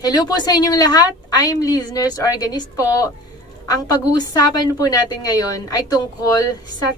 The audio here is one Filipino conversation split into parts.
Hello po sa inyong lahat. I'm Liz, nurse organist po. Ang pag-uusapan po natin ngayon ay tungkol sa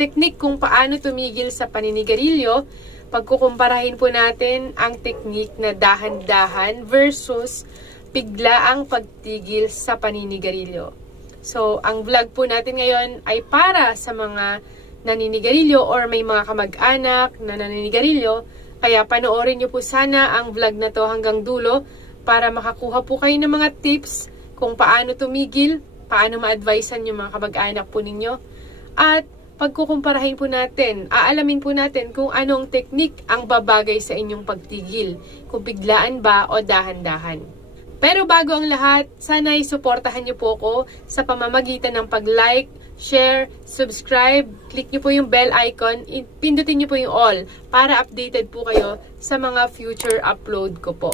teknik kung paano tumigil sa paninigarilyo. Pagkukumparahin po natin ang teknik na dahan-dahan versus biglaang pagtigil sa paninigarilyo. So, ang vlog po natin ngayon ay para sa mga naninigarilyo or may mga kamag-anak na naninigarilyo. Kaya panoorin niyo po sana ang vlog na to hanggang dulo para makakuha po kayo ng mga tips kung paano tumigil, paano ma-advisean yung mga kamag-anak po ninyo. At pagkukumparahin po natin, aalamin po natin kung anong teknik ang babagay sa inyong pagtigil, kung biglaan ba o dahan-dahan. Pero bago ang lahat, sana'y suportahan niyo po ko sa pamamagitan ng pag-like, share, subscribe, click niyo po yung bell icon, pindutin niyo po yung all para updated po kayo sa mga future upload ko po.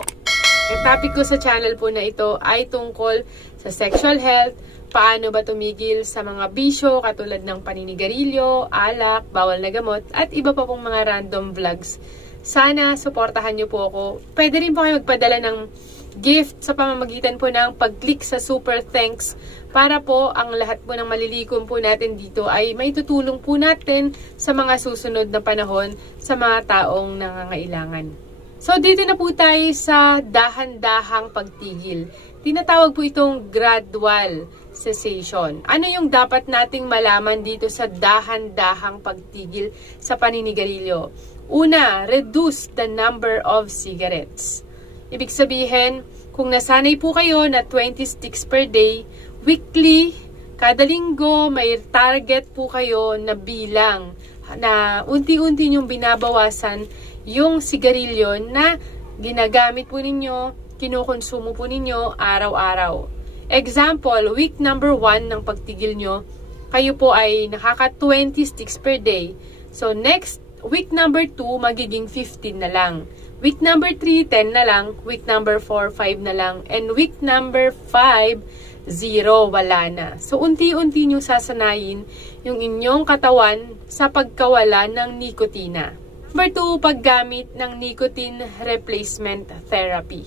Ang topic ko sa channel po na ito ay tungkol sa sexual health, paano ba tumigil sa mga bisyo katulad ng paninigarilyo, alak, bawal na gamot, at iba pa pong mga random vlogs. Sana suportahan niyo po ako. Pwede rin po kayo magpadala ng gift sa pamamagitan po ng pag-click sa super thanks para po ang lahat po ng malilikom po natin dito ay maitutulong po natin sa mga susunod na panahon sa mga taong nangangailangan. So, dito na po tayo sa dahan-dahang pagtigil. Tinatawag po itong gradual cessation. Ano yung dapat nating malaman dito sa dahan-dahang pagtigil sa paninigarilyo? Una, reduce the number of cigarettes. Ibig sabihin, kung nasanay po kayo na 20 sticks per day, weekly, kada linggo, may target po kayo na bilang na unti-unti nyong binabawasan yung sigarilyo na ginagamit po ninyo, kinukonsumo po ninyo araw-araw. Example, week number 1 ng pagtigil nyo, kayo po ay nakaka 20 sticks per day. So next, week number 2, magiging 15 na lang. Week number 3, 10 na lang. Week number 4, 5 na lang. And week number 5, 0, wala na. So unti-unti nyo sasanayin yung inyong katawan sa pagkawala ng nikotina. Number 2, paggamit ng nicotine replacement therapy.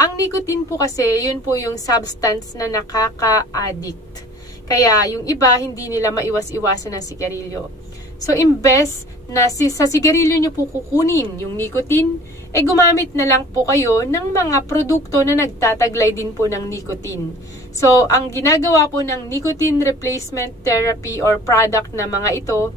Ang nicotine po kasi, yun po yung substance na nakaka-addict. Kaya yung iba, hindi nila maiwas-iwasan ng sigarilyo. So, imbes na sa sigarilyo nyo po kukunin yung nicotine, gumamit na lang po kayo ng mga produkto na nagtataglay din po ng nicotine. So, ang ginagawa po ng nicotine replacement therapy or product na mga ito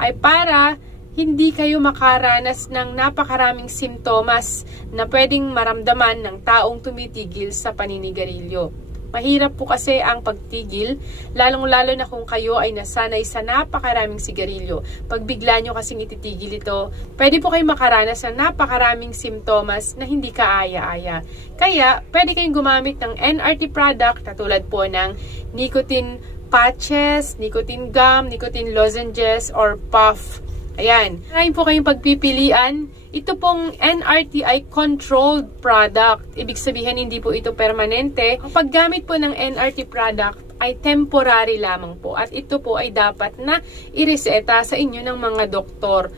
ay para hindi kayo makaranas ng napakaraming simptomas na pwedeng maramdaman ng taong tumitigil sa paninigarilyo. Mahirap po kasi ang pagtigil, lalong-lalo na kung kayo ay nasanay sa napakaraming sigarilyo. Pag bigla nyo kasing ititigil ito, pwede po kayo makaranas ng napakaraming simptomas na hindi kaaya-aya. Kaya, pwede kayong gumamit ng NRT product, katulad po ng nicotine patches, nicotine gum, nicotine lozenges, or puff. Ayan, maraming po kayong pagpipilian. Ito pong NRT ay controlled product. Ibig sabihin, hindi po ito permanente. Ang paggamit po ng NRT product ay temporary lamang po. At ito po ay dapat na ireseta sa inyo ng mga doktor.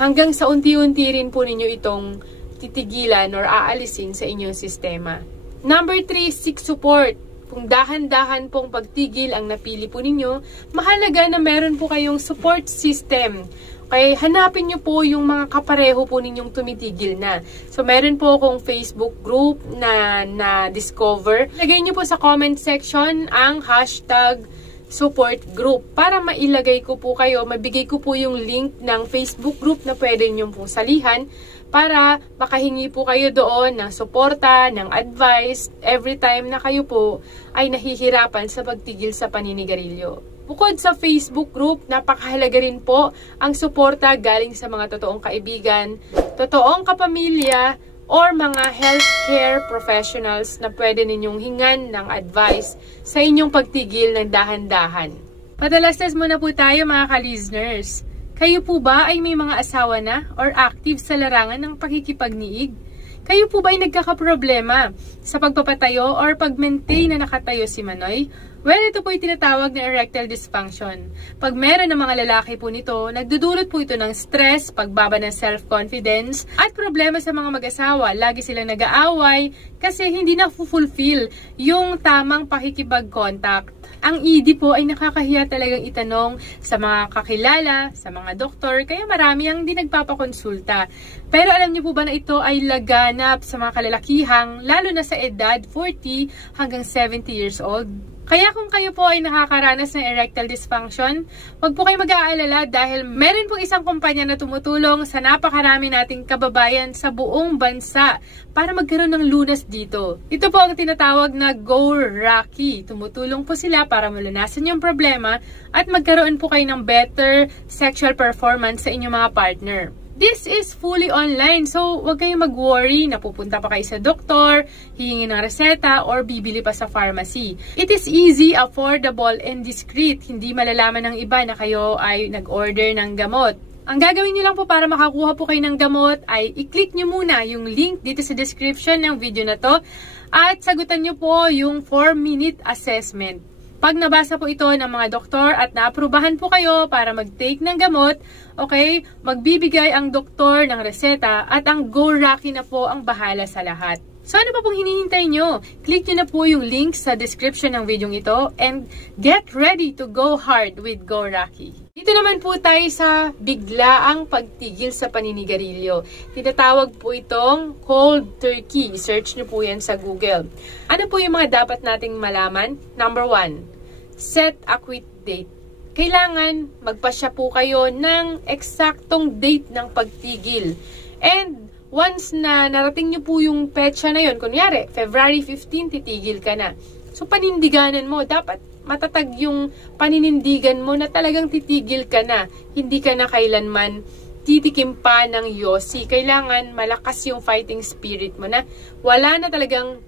Hanggang sa unti-unti rin po ninyo itong titigilan or aalisin sa inyong sistema. Number 3, seek support. Kung dahan-dahan pong pagtigil ang napili po ninyo, mahalaga na meron po kayong support system. Kaya hanapin nyo po yung mga kapareho po ninyong tumitigil na. So, meron po akong Facebook group na discover. Lagay nyo po sa comment section ang hashtag support group para mailagay ko po kayo, mabigay ko po yung link ng Facebook group na pwede nyo po salihan para makahingi po kayo doon ng suporta, ng advice every time na kayo po ay nahihirapan sa pagtigil sa paninigarilyo. Bukod sa Facebook group, napakahalaga rin po ang suporta galing sa mga totoong kaibigan, totoong kapamilya, or mga healthcare professionals na pwede ninyong hingan ng advice sa inyong pagtigil ng dahan-dahan. Padalastas muna po tayo mga ka-listeners. Kayo po ba ay may mga asawa na or active sa larangan ng pakikipagniig? Kayo po ba ay nagkakaproblema sa pagpapatayo or pag-maintain na nakatayo si Manoy? Well, ito po yung tinatawag na erectile dysfunction. Pag meron ng mga lalaki po nito, nagdudulot po ito ng stress, pagbaba ng self-confidence, at problema sa mga mag-asawa. Lagi silang nag-aaway kasi hindi na-fulfill yung tamang pakikipag-contact. Ang ED po ay nakakahiya talagang itanong sa mga kakilala, sa mga doktor, kaya marami ang di nagpapakonsulta. Pero alam niyo po ba na ito ay laganap sa mga kalalakihang, lalo na sa edad 40 hanggang 70 years old? Kaya kung kayo po ay nakakaranas ng erectile dysfunction, huwag po kayo mag-aalala dahil meron pong isang kumpanya na tumutulong sa napakarami nating kababayan sa buong bansa para magkaroon ng lunas dito. Ito po ang tinatawag na Go Rocky. Tumutulong po sila para malunasan yung problema at magkaroon po kayo ng better sexual performance sa inyong mga partner. This is fully online, so huwag kayong mag-worry na pupunta pa kayo sa doktor, hihingi ng reseta, or bibili pa sa pharmacy. It is easy, affordable, and discreet. Hindi malalaman ng iba na kayo ay nag-order ng gamot. Ang gagawin nyo lang po para makakuha po kayo ng gamot ay i-click nyo muna yung link dito sa description ng video na to at sagutan nyo po yung 4-minute assessment. Pag nabasa po ito ng mga doktor at naaprubahan po kayo para mag-take ng gamot, okay, magbibigay ang doktor ng reseta at ang Go Rocky na po ang bahala sa lahat. So ano pa pong hinihintay nyo? Click nyo na po yung link sa description ng video ito and get ready to go hard with Go Rocky. Dito naman po tayo sa biglaang pagtigil sa paninigarilyo. Tinatawag po itong cold turkey. Search nyo po yan sa Google. Ano po yung mga dapat nating malaman? Number 1. Set a quit date. Kailangan magpasya po kayo ng eksaktong date ng pagtigil. And once na narating nyo po yung petsa na yun, kunyari, February 15, titigil ka na. So, panindiganan mo. Dapat matatag yung paninindigan mo na talagang titigil ka na. Hindi ka na kailanman titikim pa ng yosi. Kailangan malakas yung fighting spirit mo na wala na talagang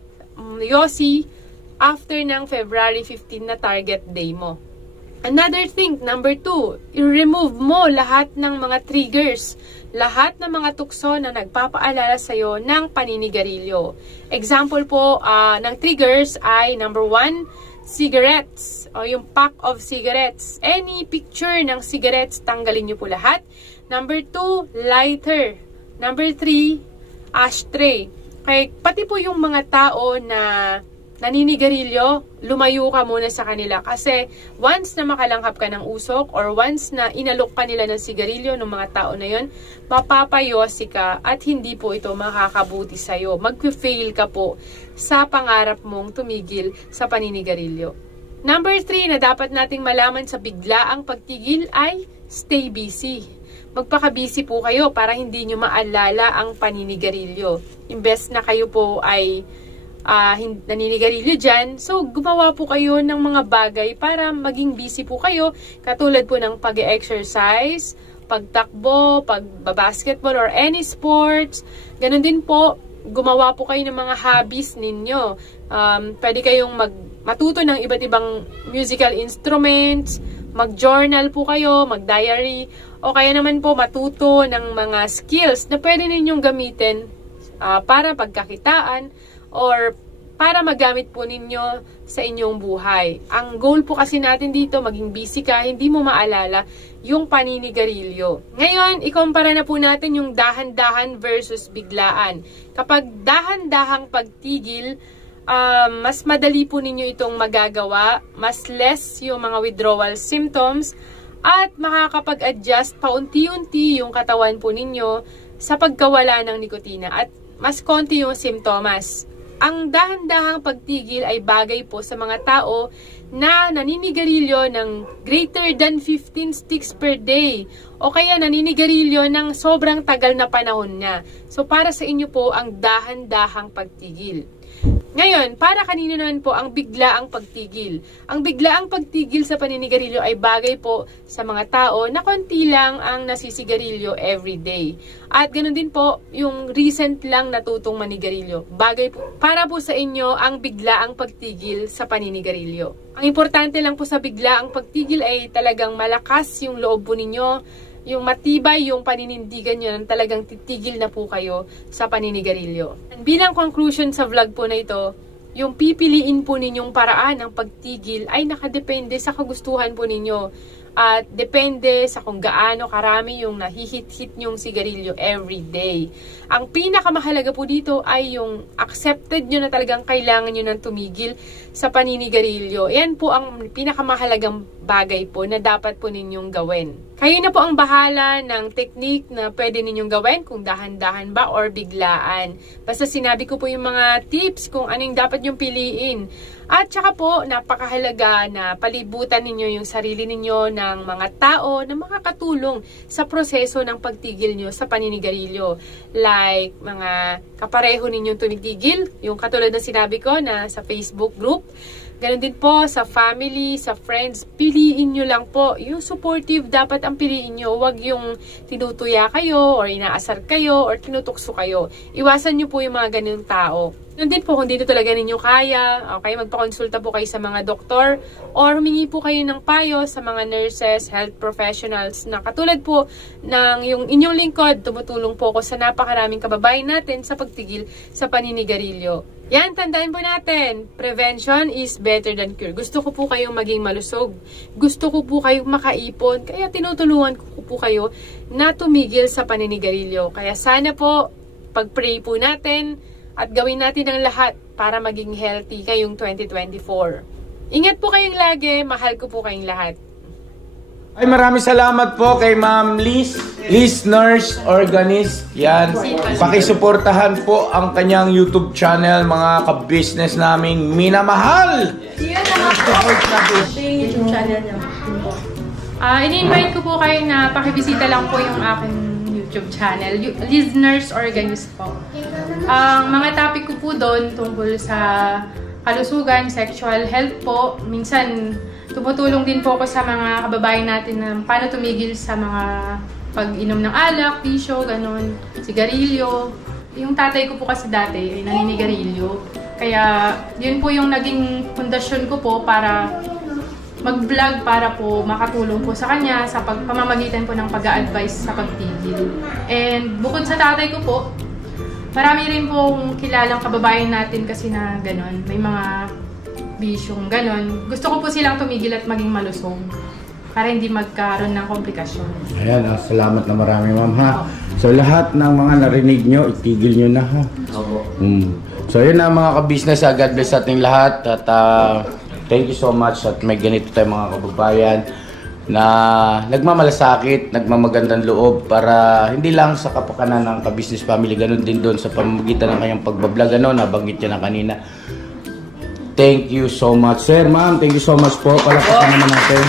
yosi after ng February 15 na target day mo. Another thing, number 2, i-remove mo lahat ng mga triggers, lahat ng mga tukso na nagpapaalala sa'yo ng paninigarilyo. Example po ng triggers ay number 1, cigarettes, o yung pack of cigarettes. Any picture ng cigarettes, tanggalin nyo po lahat. Number 2, lighter. Number 3, ashtray. Kaya pati po yung mga tao na naninigarilyo, lumayo ka muna sa kanila. Kasi once na makalanghap ka ng usok or once na inalok ka nila ng sigarilyo ng mga tao na yon, mapapayosi ka at hindi po ito makakabuti sa'yo. Mag-fail ka po sa pangarap mong tumigil sa paninigarilyo. Number 3 na dapat nating malaman sa biglaang pagtigil ay stay busy. Magpaka-busy po kayo para hindi nyo maalala ang paninigarilyo. Imbes na kayo po ay naninigarilyo dyan, so gumawa po kayo ng mga bagay para maging busy po kayo, katulad po ng pag-exercise, pagtakbo, pagbabasketball or any sports. Ganun din po, gumawa po kayo ng mga hobbies ninyo. Pwede kayong matuto ng iba't ibang musical instruments, mag-journal po kayo, mag-diary, o kaya naman po matuto ng mga skills na pwede ninyong gamitin para pagkakitaan or para magamit po ninyo sa inyong buhay. Ang goal po kasi natin dito, maging busy ka, hindi mo maalala yung paninigarilyo. Ngayon, ikumpara na po natin yung dahan-dahan versus biglaan. Kapag dahan-dahang pagtigil, mas madali po ninyo itong magagawa, mas less yung mga withdrawal symptoms, at makakapag-adjust paunti-unti yung katawan po ninyo sa pagkawala ng nikotina at mas konti yung simptomas. Ang dahan-dahang pagtigil ay bagay po sa mga tao na naninigarilyo ng greater than 15 sticks per day o kaya naninigarilyo ng sobrang tagal na panahon na. So para sa inyo po ang dahan-dahang pagtigil. Ngayon, para kanino naman po ang biglaang pagtigil? Ang biglaang pagtigil sa paninigarilyo ay bagay po sa mga tao na konti lang ang nasisigarilyo everyday. At ganoon din po, yung recent lang natutong manigarilyo. Bagay po, para po sa inyo ang biglaang pagtigil sa paninigarilyo. Ang importante lang po sa biglaang pagtigil ay talagang malakas yung loob po ninyo, yung matibay yung paninindigan nyo na talagang titigil na po kayo sa paninigarilyo. And bilang conclusion sa vlog po na ito, yung pipiliin po ninyong paraan ng pagtigil ay nakadepende sa kagustuhan po ninyo. At depende sa kung gaano karami yung nahihit-hit nyong sigarilyo every day. Ang pinakamahalaga po dito ay yung accepted nyo na talagang kailangan nyo nang tumigil sa paninigarilyo. Yan po ang pinakamahalagang bagay po na dapat po ninyong gawin. Kayo na po ang bahala ng technique na pwede ninyong gawin, kung dahan-dahan ba or biglaan. Basta sinabi ko po yung mga tips kung anong dapat nyong piliin. At saka po, napakahalaga na palibutan ninyo yung sarili ninyo ng mga tao na makakatulong sa proseso ng pagtigil nyo sa paninigarilyo. Like, mga kapareho ninyong tumitigil, yung katulad na sinabi ko na sa Facebook group. Ganon din po sa family, sa friends, piliin nyo lang po. Yung supportive dapat ang piliin nyo. Huwag yung tinutuya kayo or inaasar kayo or tinutukso kayo. Iwasan nyo po yung mga ganun tao. Yun din po, kung dito talaga ninyo kaya, okay, magpakonsulta po kayo sa mga doktor or humingi po kayo ng payo sa mga nurses, health professionals na katulad po ng yung inyong lingkod, tumutulong po ako sa napakaraming kababayan natin sa pagtigil sa paninigarilyo. Yan, tandaan po natin, prevention is better than cure. Gusto ko po kayong maging malusog. Gusto ko po kayong makaipon. Kaya tinutulungan ko po kayo na tumigil sa paninigarilyo. Kaya sana po, pag-pray po natin, at gawin natin ang lahat para maging healthy kayong 2024. Ingat po kayong lagi. Mahal ko po kayong lahat. Ay, maraming salamat po kay Ma'am Liz. Liz Nurse Organist. Yan. Pakisuportahan po ang kanyang YouTube channel, mga ka-business naming minamahal. Yan ang YouTube channel niya. Ini-invite ko po kayo na pakibisita lang po yung aking YouTube channel, Liz Nurse Organist po. Ang mga topic ko po doon tungkol sa kalusugan, sexual health po. Minsan, tumutulong din po ako sa mga kababayan natin na paano tumigil sa mga pag-inom ng alak, bisyo, ganun, sigarilyo. Yung tatay ko po kasi dati ay naninigarilyo. Kaya, yun po yung naging pundasyon ko po para mag-vlog para po makatulong po sa kanya sa pamamagitan po ng pag-a-advise sa pagtigil. And bukod sa tatay ko po, marami rin pong kilalang kababayan natin kasi na gano'n. May mga bisyong gano'n. Gusto ko po silang tumigil at maging malusog para hindi magkaroon ng komplikasyon. Ayan, salamat na marami, ma'am, ha. So lahat ng mga narinig nyo, itigil nyo na, ha. So yun na mga ka-business, God bless sa ating lahat. At thank you so much at may ganito tayong mga kababayan na nagmamalasakit, nagmamagandang loob para hindi lang sa kapakanan ng ka-business family, ganun din doon sa pamamagitan ng kanyang pagbablog, nabanggit niya na kanina. Thank you so much, sir, ma'am. Thank you so much po. Palakpakan naman natin.